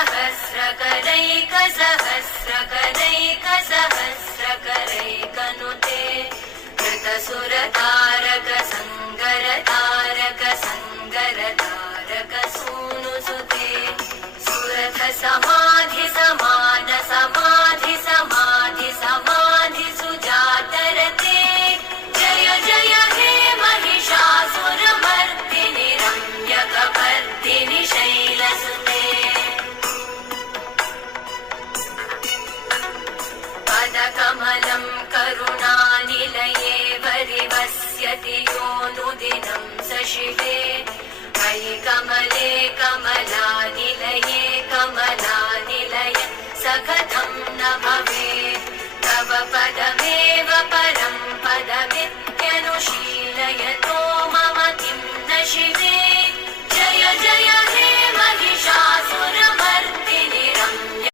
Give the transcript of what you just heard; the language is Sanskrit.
सहस्रकरैकसहस्रकरैकनुते कृतसुरतारक संगरतारक संगरतारक सूनुसुते सुरथ समाधि समान समाधि समाधि समाधि सुजातरते जय जय हे महिषासुरमर्दिनि रम्यकपर्दिनि शैलसुते पदकमलं करुणानिलये वरिवस्यति योऽनुदिनं स शिवे मयि कमले कमलानिलये कमलानिलय स कथं न भवेत्।